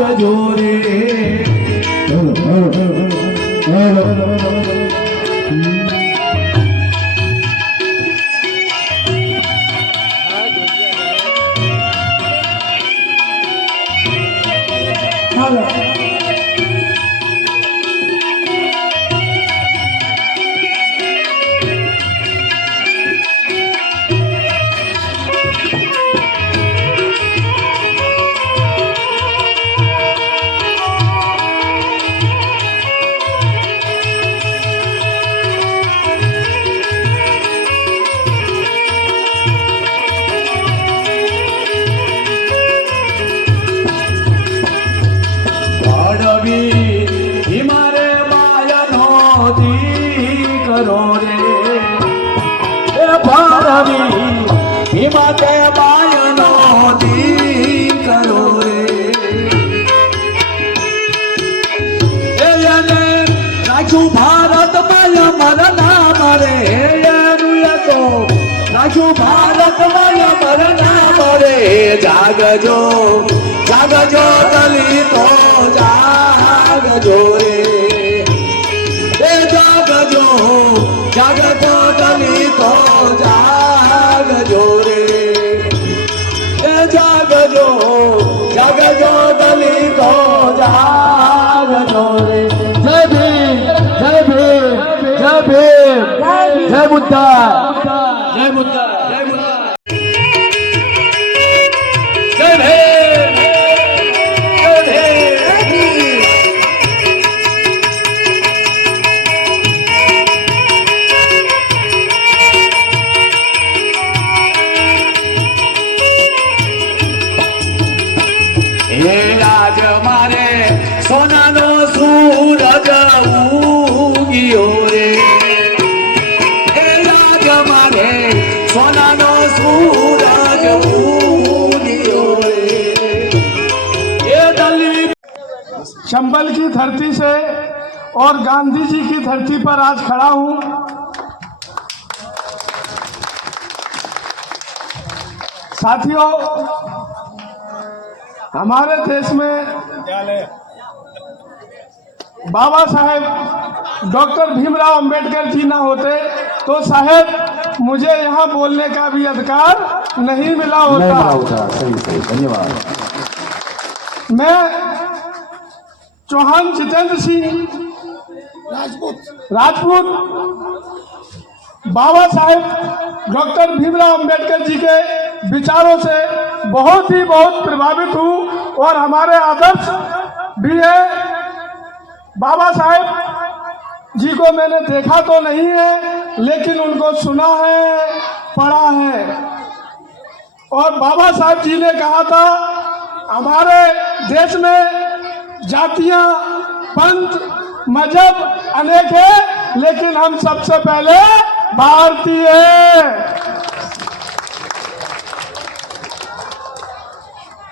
જાગજો રે રાખ્યું ભારત માય મરના મરે રાખ્યું ભારત માય મરના મરે જાગજો જાગજો દલિતો, જાગજો રે. જાગજો જાગજો દલિતો, જાગજો રે. જાગજો જાગજો દલિતો, જાગજો રે. ભીમ જય બુદ્ધા જય હે આજ મારે સોનાનો સૂરજ ઉગ્યો चंबल की धरती से और गांधी जी की धरती पर आज खड़ा हूँ। साथियों हमारे देश में बाबा साहेब डॉक्टर भीमराव अंबेडकर जी ना होते तो साहेब मुझे यहाँ बोलने का भी अधिकार नहीं मिला होता। सही सही धन्यवाद। मैं चौहान जितेंद्र सिंह। राजपूत। राजपूत। बाबा साहेब डॉक्टर भीमराव अंबेडकर जी के विचारों से बहुत ही बहुत प्रभावित हूँ और हमारे आदर्श भी है। बाबा साहेब जी को मैंने देखा तो नहीं है लेकिन उनको सुना है पढ़ा है। और बाबा साहब जी ने कहा था हमारे देश में जातियाँ, पंथ, मज़हब अनेक है, लेकिन हम सबसे पहले भारतीय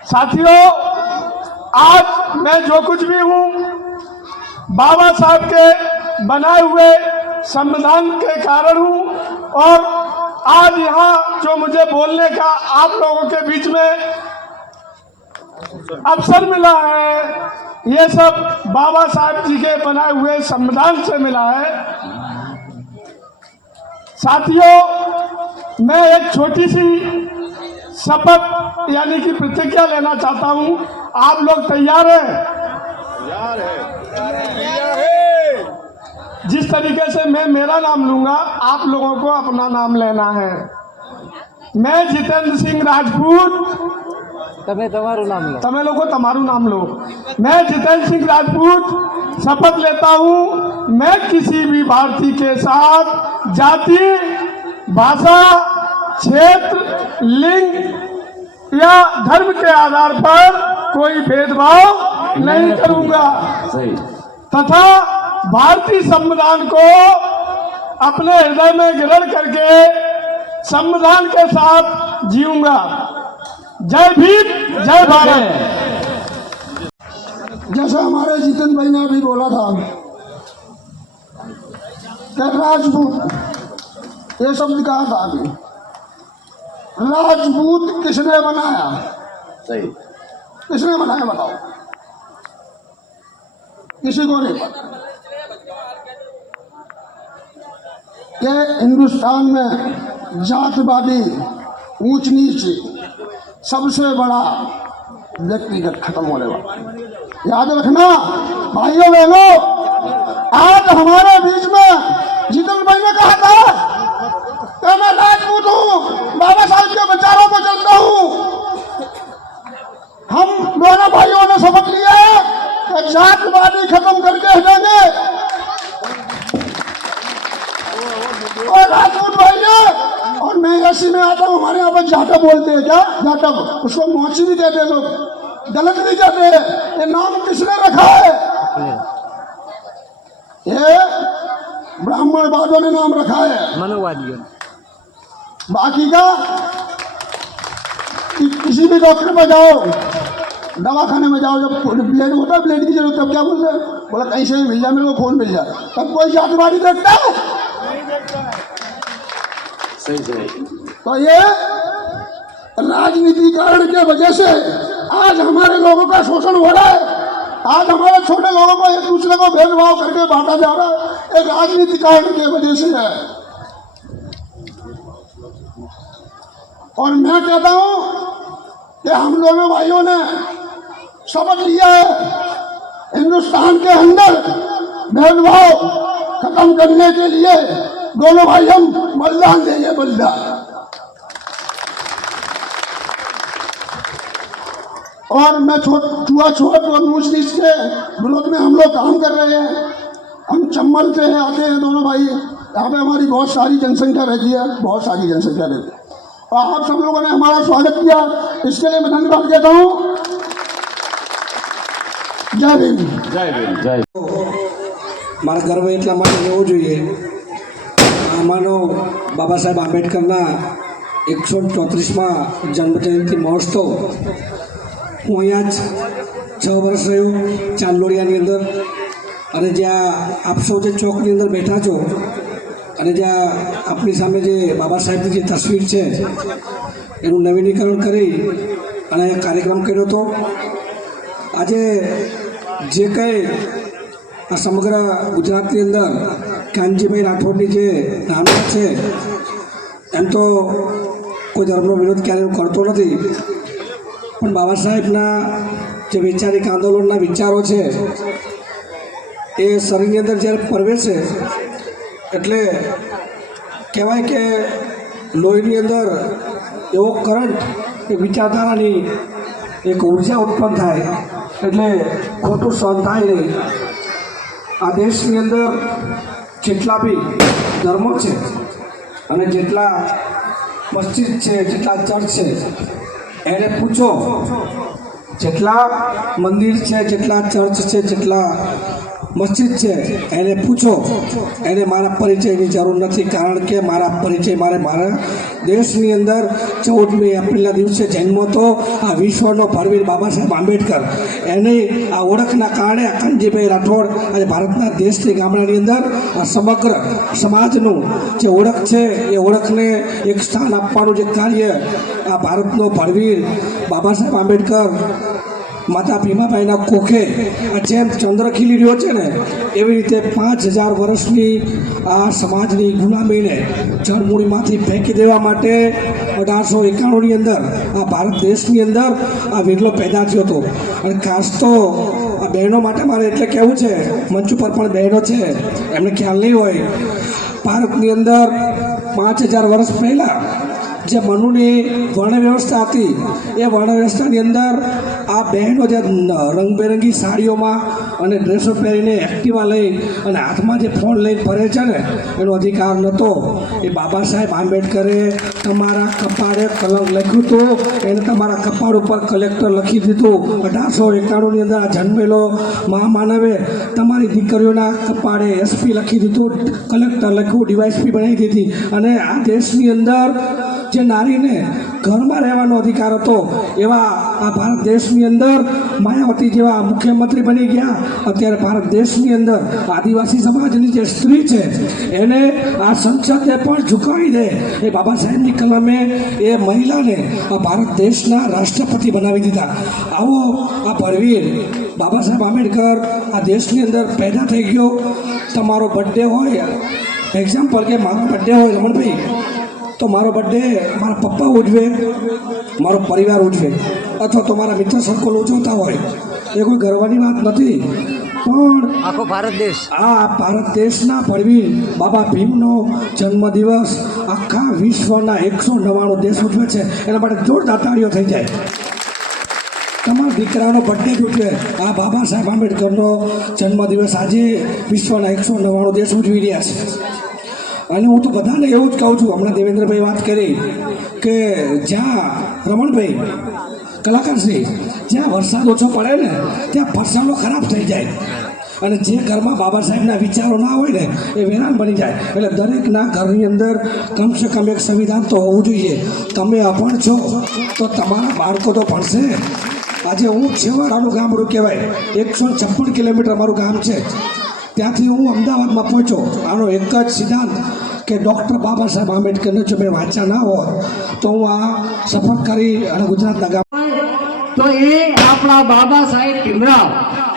साथियों, आज मैं जो कुछ भी हूँ, बाबा साहब के बनाए हुए संविधान के कारण हूँ, और आज यहाँ जो मुझे बोलने का आप लोगों के बीच में अवसर मिला है ये सब बाबा साहब जी के बनाए हुए संविधान से मिला है। साथियों मैं एक छोटी सी शपथ यानी कि प्रतिज्ञा लेना चाहता हूँ। आप लोग तैयार हैं? जिस तरीके से मैं मेरा नाम लूँगा आप लोगों को अपना नाम लेना है। मैं जितेंद्र सिंह राजपूत તમે તમારું નામ લો તમે લોકો તમારું નામ लो मैं जितेंद्र सिंह राजपूत शपथ लेता हूँ मैं किसी भी भारतीय के साथ जाति भाषा क्षेत्र लिंग या धर्म के आधार पर कोई भेदभाव नहीं करूंगा सही तथा भारतीय संविधान को अपने हृदय में ग्रहण करके संविधान के साथ जीऊंगा जय भीम जय भारत। जैसे हमारे जितेंद्र भाई ने अभी बोला था राजपूत ये शब्द कहा था अभी? राजपूत किसने बनाया? सही। किसने बनाया बताओ? किसी को नहीं पता। हिंदुस्तान में जातवादी ऊंच नीच सबसे बड़ा व्यक्तिगत खत्म होने वाला याद रखना भाइयों बहनों आज हमारे बीच में जितन भाई ने कहा था कि मैं राजपूत हूँ बाबा साहब के विचारों पर चलता हूँ हम दोनों भाइयों ने शपथ लिया है कि जातवादी खत्म करके हटेंगे और राजपूत भाई ने और मैं ऐसी में आता हूँ हमारे यहाँ पर जाटव बोलते हैं क्या? जाटव उसको मोची भी कहते हैं लोग। गलत नहीं कहते ये नाम किसने रखा है? ये ब्राह्मण वादों ने नाम रखा है। मनोवादियों बाकी का? कि, किसी भी डॉक्टर पर जाओ दवा खाने में जाओ जब ब्लेड होता है ब्लेड की ज़रूरत तब क्या बोलते हैं? बोला कहीं से भी मिल जाए मेरे को खून मिल जाए। तब कोई जातिवादी देखता है? सही सही तो ये राजनीतिकरण के वजह से आज हमारे लोगों का शोषण हो रहा है। आज हमारे छोटे लोगों को एक दूसरे को भेदभाव करके बांटा जा रहा है। एक राजनीतिकरण के वजह से है। और मैं कहता हूँ कि हम दोनों भाइयों ने शपथ लिया है, हिंदुस्तान के अंदर भेदभाव खत्म करने के लिए दोनों भाई हम बलिदान देंगे बलिदान और मैं छोट छुआ छोट और ऊंच नीच के विरोध में हम लोग काम कर रहे हैं हम चम्बल से आते हैं दोनों भाई यहाँ पे हमारी बहुत सारी जनसंख्या रहती है बहुत सारी जनसंख्या रहती है और आप सब लोगों ने हमारा स्वागत किया इसके लिए मैं धन्यवाद देता हूँ जय भीम जय भीम जय મારા ગર્વ એટલા માટે રહેવો જોઈએ આમાંનો બાબા સાહેબ આંબેડકરના એકસો ચોત્રીસમાં જન્મજયંતિ મહોત્સવ. હું અહીંયા છ વર્ષ રહ્યો ચાંદલોડિયાની અંદર. અને જ્યાં આપ સૌ જે ચોકની અંદર બેઠા છો અને જ્યાં આપણી સામે જે બાબા સાહેબની જે તસવીર છે, એનું નવીનીકરણ કરી અને કાર્યક્રમ કર્યો હતો. આજે જે કંઈ આ સમગ્ર ગુજરાતની અંદર કાનજીભાઈ રાઠોડની જે નામના છે, એમ તો કોઈ ધર્મનો વિરોધ ક્યારે કરતો નથી. પણ બાબા સાહેબના જે વૈચારિક આંદોલનના વિચારો છે, એ શરીરની અંદર જ્યારે પ્રવેશે, એટલે કહેવાય કે લોહીની અંદર એવો કરંટ, એ વિચારધારાની એક ઊર્જા ઉત્પન્ન થાય, એટલે ખોટું સહન થાય નહીં. આ દેશની અંદર જેટલા બી ધર્મો છે અને જેટલા મસ્જિદ છે, જેટલા ચર્ચ છે, એને પૂછો, જેટલા મંદિર છે, જેટલા ચર્ચ છે, જેટલા મસ્જિદ છે. એને પૂછો. એને મારા પરિચયની જરૂર નથી. કારણ કે મારા પરિચય મારે મારા દેશની અંદર ચૌદમી એપ્રિલના દિવસે જન્મ હતો. આ વિશ્વનો ભરવીર બાબા સાહેબ આંબેડકર. એની આ ઓળખના કારણે અખંડજીભાઈ રાઠોડ આજે ભારતના દેશની ગામડાની અંદર આ સમગ્ર સમાજનું જે ઓળખ છે, એ ઓળખને એક સ્થાન આપવાનું જે કાર્ય આ ભારતનો પરવીર બાબા સાહેબ આંબેડકર માતા ભીમાભાઈના કોખે જેમ ચંદ્ર ખીલી રહ્યો છે ને, એવી રીતે પાંચ હજાર વર્ષની આ સમાજની ગુલામીને જળમૂળીમાંથી ફેંકી દેવા માટે અઢારસો એકાણુંની અંદર આ ભારત દેશની અંદર આ વિરલો પેદા થયો હતો. અને ખાસ તો આ બહેનો માટે મારે એટલે કહેવું છે, મંચ ઉપર પણ બહેનો છે, એમને ખ્યાલ નહીં હોય. ભારતની અંદર પાંચ હજાર વર્ષ પહેલાં જે મનુની વર્ણ વ્યવસ્થા હતી, એ વર્ણ વ્યવસ્થાની અંદર આ બહેનો જે રંગબેરંગી સાડીઓમાં અને ડ્રેસો પહેરીને એક્ટિવા લઈ અને હાથમાં જે ફોન લઈને ફરે છે ને, એનો અધિકાર નહોતો. એ બાબા સાહેબ આંબેડકરે તમારા કપાળે કલમ લખ્યું હતું, એને તમારા કપાળ ઉપર કલેક્ટર લખી દીધું. અઢારસો એકાણુંની અંદર આ જન્મેલો મહામાનવે તમારી દીકરીઓના કપાળે એસપી લખી દીધું, કલેક્ટર લખ્યું, ડીવાયસપી બનાવી દીધી. અને આ દેશની અંદર જે નારીને ઘરમાં રહેવાનો અધિકાર હતો. એવા આ ભારત દેશની અંદર માયાવતી જેવા મુખ્યમંત્રી બની ગયા. અત્યારે ભારત દેશની અંદર આદિવાસી સમાજની જે સ્ત્રી છે, એને આ સંસદે પણ ઝુકાવી દે. એ બાબા સાહેબની કલમે એ મહિલાને આ ભારત દેશના રાષ્ટ્રપતિ બનાવી દીધા. આવો આ પરવીર, બાબા સાહેબ આંબેડકર આ દેશની અંદર પેદા થઈ ગયો. તમારો બર્થડે હોય એક્ઝામ્પલ કે મારો બર્થડે હોય રમણભાઈ. તો મારો બર્થડે મારા પપ્પા ઉજવે મારો પરિવાર ઉજવે અથવા તો મારા મિત્ર સર્કલ ઉજવતા હોય. એ કોઈ ગર્વની વાત નથી. પણ આખો ભારત દેશ. આ ભારત દેશના પરવીર બાબા ભીમનો જન્મદિવસ આખા વિશ્વના એકસો નવ્વાણું દેશ ઉજવે છે. એના માટે જોરદાર તાળીઓ થઈ જાય. તમારા દીકરાનો બર્થડે જ ઉજવે. આ બાબા સાહેબ આંબેડકરનો જન્મદિવસ આજે વિશ્વના એકસો નવ્વાણું દેશ ઉજવી રહ્યા છે. અને હું તો બધાને એવું જ કહું છું, હમણાં દેવેન્દ્રભાઈ વાત કરી કે જ્યાં રમણભાઈ કલાકારશ્રી જ્યાં વરસાદ ઓછો પડે ને, ત્યાં ફરસાણો ખરાબ થઈ જાય. અને જે ઘરમાં બાબા સાહેબના વિચારો ના હોય ને, એ વેરાન બની જાય. એટલે દરેકના ઘરની અંદર કમસે કમ એક સંવિધાન તો હોવું જોઈએ. તમે અપણ છો, તો તમારા બાળકો તો ભણશે. આજે હું છેવાડાનું ગામડું કહેવાય. એકસો છપ્પન કિલોમીટર મારું ગામ છે. ત્યાંથી હું અમદાવાદમાં પહોંચ્યો. આનો એક જ સિદ્ધાંત કે ડૉક્ટર બાબા સાહેબ આંબેડકરને જો મેં વાંચ્યા ના હોત, તો હું આ સફર કરી અને ગુજરાતના ગામ તો એ આપણા બાબા સાહેબ ભીમરાવ.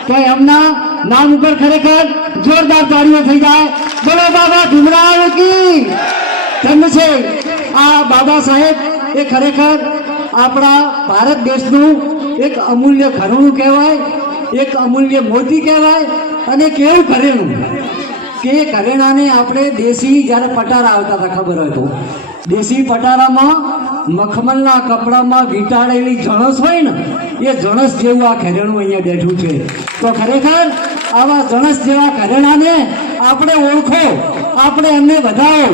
તો એમના નામ ઉપર ખરેખર જોરદાર તાળીઓ થઈ જાય. બોલો બાબા ભીમરાવ કી. કેમ છે? આ બાબા સાહેબ એ ખરેખર આપણા ભારત દેશનું એક અમૂલ્ય ઘરેણું કહેવાય, એક અમૂલ્ય મોતી કહેવાય અને કેવું ઘરેણું. કે કરેણાને આપણે દેશી જ્યારે પટારા આવતા હતા, ખબર હોય તો. દેશી પટારામાં મખમલના કપડામાં વીંટાળેલી જણસ હોય ને, એ જણસ જેવું આ ઘરેણું અહીંયા બેઠું છે. તો ખરેખર આવા જણસ જેવા ઘરેણાને આપણે ઓળખો, આપણે એમને વધાવો.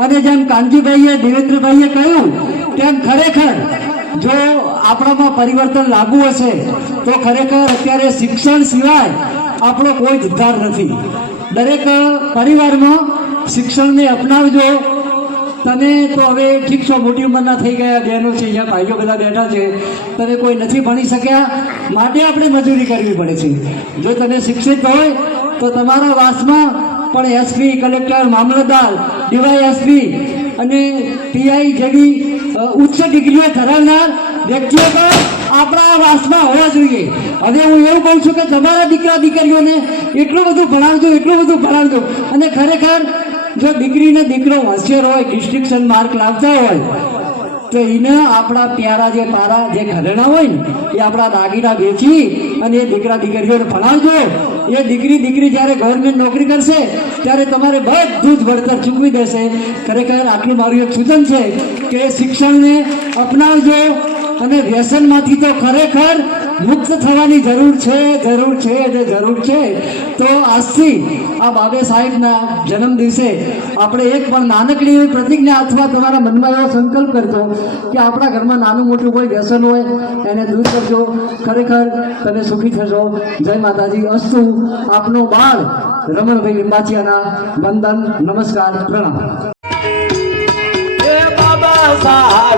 અને જેમ કાનજીભાઈએ, દેવેન્દ્રભાઈએ કહ્યું, તેમ ખરેખર જો આપણામાં પરિવર્તન લાગુ હશે, તો ખરેખર અત્યારે શિક્ષણ સિવાય આપણો કોઈ ઉદ્ધાર નથી. દરેક પરિવારમાં શિક્ષણને અપનાવજો. તમે તો હવે ઠીક છો, મોટી ઉંમરના થઈ ગયા, બહેનો છે, અહીંયા ભાઈઓ બધા બેઠા છે. તમે કોઈ નથી ભણી શક્યા? માટે આપણે મજૂરી કરવી પડે છે. જો તમે શિક્ષિત હોય, તો તમારા વાસમાં પણ એસપી કલેક્ટર મામલતદાર ડીવાયએસપી અને પીઆઈ જેવી ઉચ્ચ ડિગ્રીઓ ધરાવનાર વ્યક્તિઓ પણ આપણા વાસમાં હોવા જોઈએ. હવે હું એવું કહું છું કે તમારા દીકરા દીકરીઓને એટલું બધું ભણાવજો, એટલું બધું ભણાવજો. અને ખરેખર જો દીકરીને દીકરો હોશિયાર હોય ડિસ્ટ્રિક્શન માર્ક લાવતા હોય, તો એને આપણા પ્યારા જે પારા, જે ઘરેણા હોય ને, એ આપણા દાગીના વેચી અને એ દીકરા દીકરીઓને ભણાવજો. એ દીકરી દીકરી જ્યારે ગવર્મેન્ટ નોકરી કરશે, ત્યારે તમારે બધું જ વળતર ચૂકવી દેશે. ખરેખર આટલું મારું એક સૂચન છે કે શિક્ષણને અપનાવજો અને વ્યસનમાંથી તો ખરેખર મુક્ત થવાની જરૂર છે જરૂર છે અને જરૂર છે. તો આજથી આ બાબે સાહેબના જન્મ દિવસે આપણે એક પણ નાનકડી એવી પ્રતિજ્ઞા અથવા તમારા મનમાં એવો સંકલ્પ કરજો કે આપણા ઘરમાં નાનું મોટું કોઈ વ્યસન હોય, એને દૂર કરજો. ખરેખર તમે સુખી થશો. જય માતાજી. અસ્તુ આપનો બાળ રમણભાઈ લિંબાચિયાના વંદન. નમસ્કાર. પ્રણામ. બાબા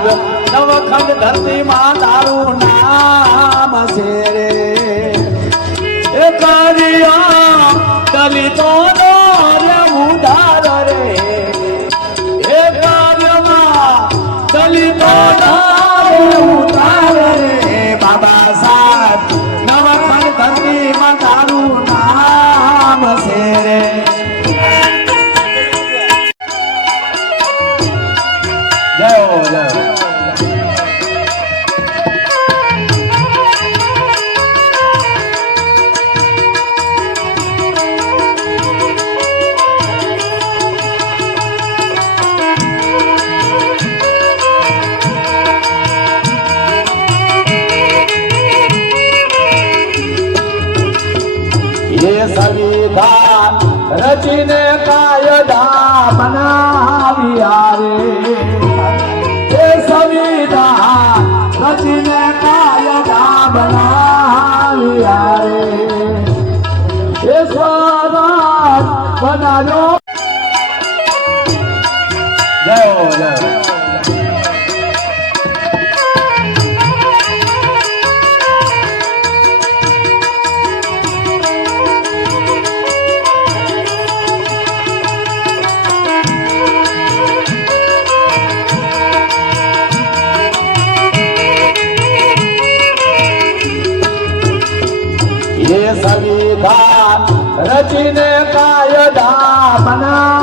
નવખંડ ધરતીમાં તારું નામ છે રે. કરિયા દલિતો બનાવ્યો જય જય રચીને કાયદા બનાવ્યા